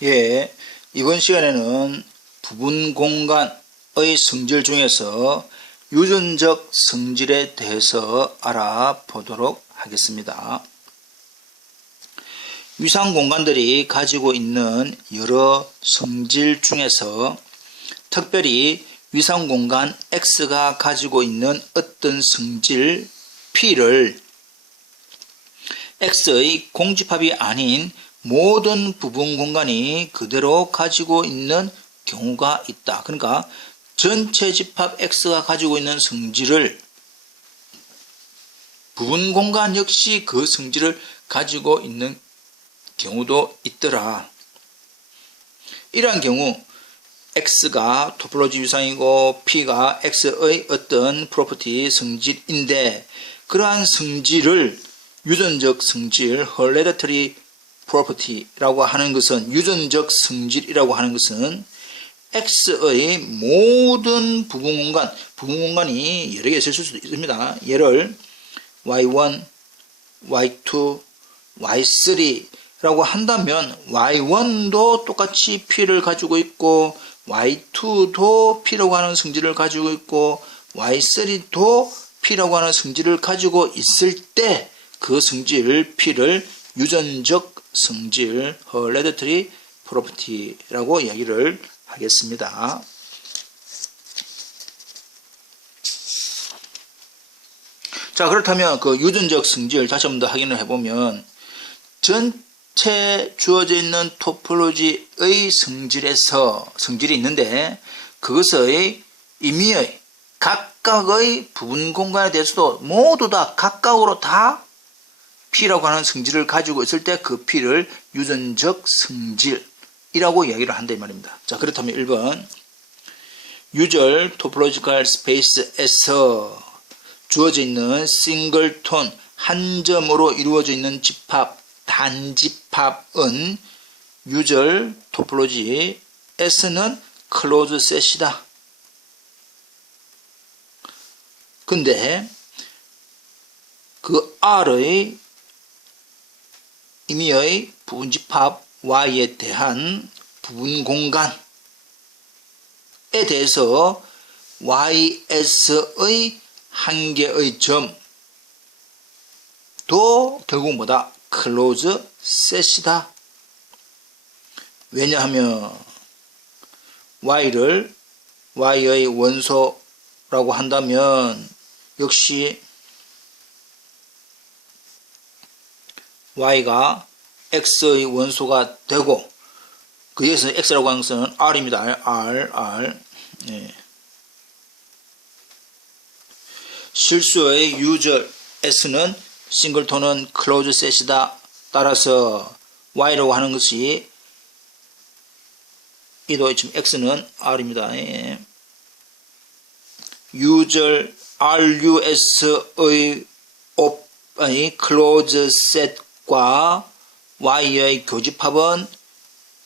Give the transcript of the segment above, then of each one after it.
예, 이번 시간에는 부분 공간의 성질 중에서 유전적 성질에 대해서 알아보도록 하겠습니다. 위상 공간들이 가지고 있는 여러 성질 중에서 특별히 위상 공간 X가 가지고 있는 어떤 성질 P를 X의 공집합이 아닌 모든 부분 공간이 그대로 가지고 있는 경우가 있다. 그러니까 전체 집합 X가 가지고 있는 성질을 부분 공간 역시 그 성질을 가지고 있는 경우도 있더라. 이러한 경우 X가 토폴로지 위상이고 P가 X의 어떤 프로퍼티 성질인데 그러한 성질을 유전적 성질 hereditary property라고 하는 것은 유전적 성질이라고 하는 것은 X의 모든 부분 공간이 여러 개 있을 수도 있습니다. 예를 Y1, Y2, Y3라고 한다면 Y1도 똑같이 P를 가지고 있고 Y2도 P라고 하는 성질을 가지고 있고 Y3도 P라고 하는 성질을 가지고 있을 때 그 성질 P를 유전적 성질 hereditary property라고 이야기를 하겠습니다. 자, 그렇다면 그 유전적 성질 다시 한번 더 확인을 해보면 전체 주어져 있는 토폴로지의 성질이 있는데 그것의 임의의 각각의 부분 공간에 대해서도 모두 다 각각으로 다 P라고 하는 성질을 가지고 있을 때 그 P를 유전적 성질이라고 이야기를 한다 이 말입니다. 자, 그렇다면 1번 유절 토폴로지컬 스페이스에서 주어져 있는 싱글톤 한 점으로 이루어져 있는 집합 단집합은 유절 토폴로지에서는 클로즈 셋이다. 근데 그 R의 임의의 부분집합 Y에 대한 부분 공간에 대해서 YS의 한 개의 점도 결국 뭐다? 클로즈 셋이다. 왜냐하면 Y를 Y의 원소라고 한다면 역시 Y가 X의 원소가 되고 그에서 X라고 하는 것은 R입니다. R. 네. 실수의 유절 S는 싱글톤은 클로즈 셋이다. 따라서 Y라고 하는 것이 이도 지금 X는 R입니다. 예. 유절 RUS의 클로즈 셋과 Y의 교집합은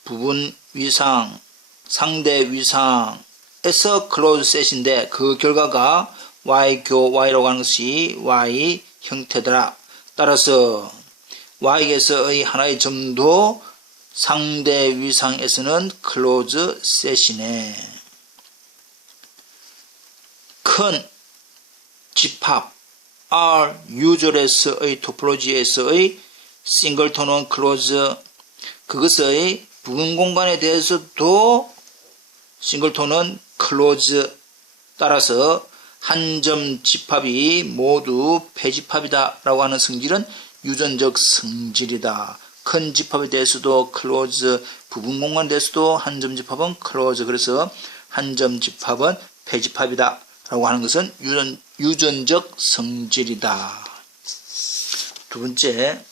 부분 위상, 상대 위상에서 클로즈 셋인데 그 결과가 Y라고 하는 것이 Y 형태더라. 따라서 Y에서의 하나의 점도 상대 위상에서는 클로즈 셋이네. 큰 집합 R 유절에서의 토폴로지에서의 싱글톤은 클로즈 그것의 부분 공간에 대해서도 싱글톤은 클로즈 따라서 한 점 집합이 모두 폐집합이다 라고 하는 성질은 유전적 성질이다. 큰 집합에 대해서도 클로즈 부분 공간에 대해서도 한 점 집합은 클로즈 그래서 한 점 집합은 폐집합이다 라고 하는 것은 유전적 성질이다. 두 번째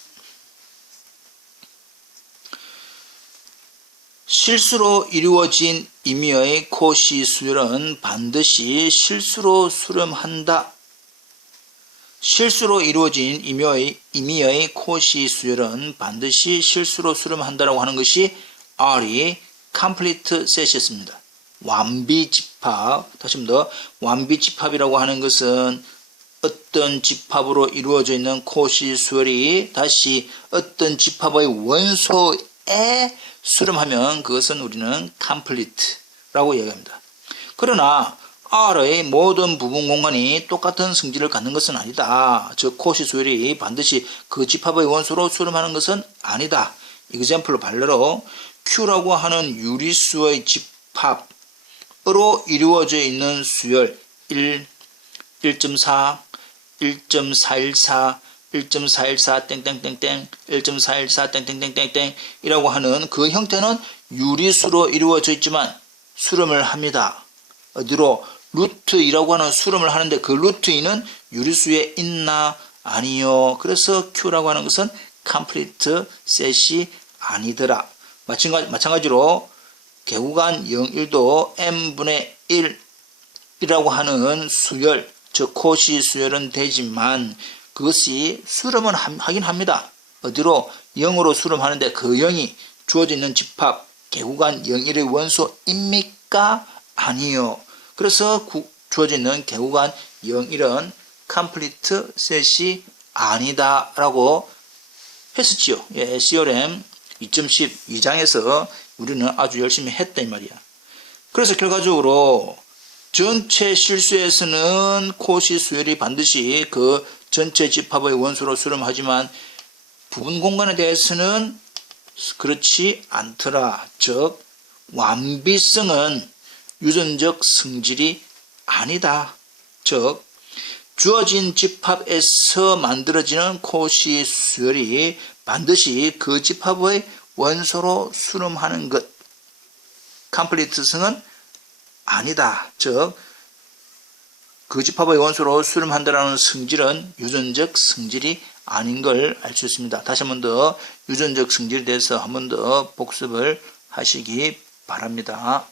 실수로 이루어진 임의의 코시 수열은 반드시 실수로 수렴한다. 실수로 이루어진 임의의 코시 수열은 반드시 실수로 수렴한다라고 하는 것이 R이 complete set이었습니다. 완비 집합, 다시 한번 더 완비 집합이라고 하는 것은 어떤 집합으로 이루어져 있는 코시 수열이 다시 어떤 집합의 원소 수렴하면 그것은 우리는 complete라고 얘기합니다. 그러나 R의 모든 부분 공간이 똑같은 성질을 갖는 것은 아니다. 즉 코시 수열이 반드시 그 집합의 원소로 수렴하는 것은 아니다. example로 발레로 Q라고 하는 유리수의 집합으로 이루어져 있는 수열 1, 1.4, 1.414, 1.414 땡땡땡땡, 1.414 땡땡땡땡땡 이라고 하는 그 형태는 유리수로 이루어져 있지만 수렴을 합니다. 어디로? 루트 2라고 하는 수렴을 하는데 그 루트 2는 유리수에 있나? 아니요. 그래서 Q라고 하는 것은 complete set이 아니더라. 마찬가지로 개구간 0,1도 n분의 1이라고 하는 수열, 즉 코시 수열은 되지만 그것이 수렴은 하긴 합니다. 어디로? 0으로 수렴하는데 그 0이 주어져 있는 집합 개구간 0,1의 원소입니까? 아니요. 그래서 주어져 있는 개구간 0,1은 complete set이 아니다 라고 했었지요. 예, CRM 2.12장에서 우리는 아주 열심히 했다 이 말이야. 그래서 결과적으로 전체 실수에서는 코시 수열이 반드시 그 전체 집합의 원소로 수렴하지만 부분 공간에 대해서는 그렇지 않더라. 즉 완비성은 유전적 성질이 아니다. 즉 주어진 집합에서 만들어지는 코시 수열이 반드시 그 집합의 원소로 수렴하는 것, 컴플리트성은 아니다. 즉 그 집합의 원소로 수렴한다는 성질은 유전적 성질이 아닌 걸 알 수 있습니다. 다시 한 번 더 유전적 성질에 대해서 한 번 더 복습을 하시기 바랍니다.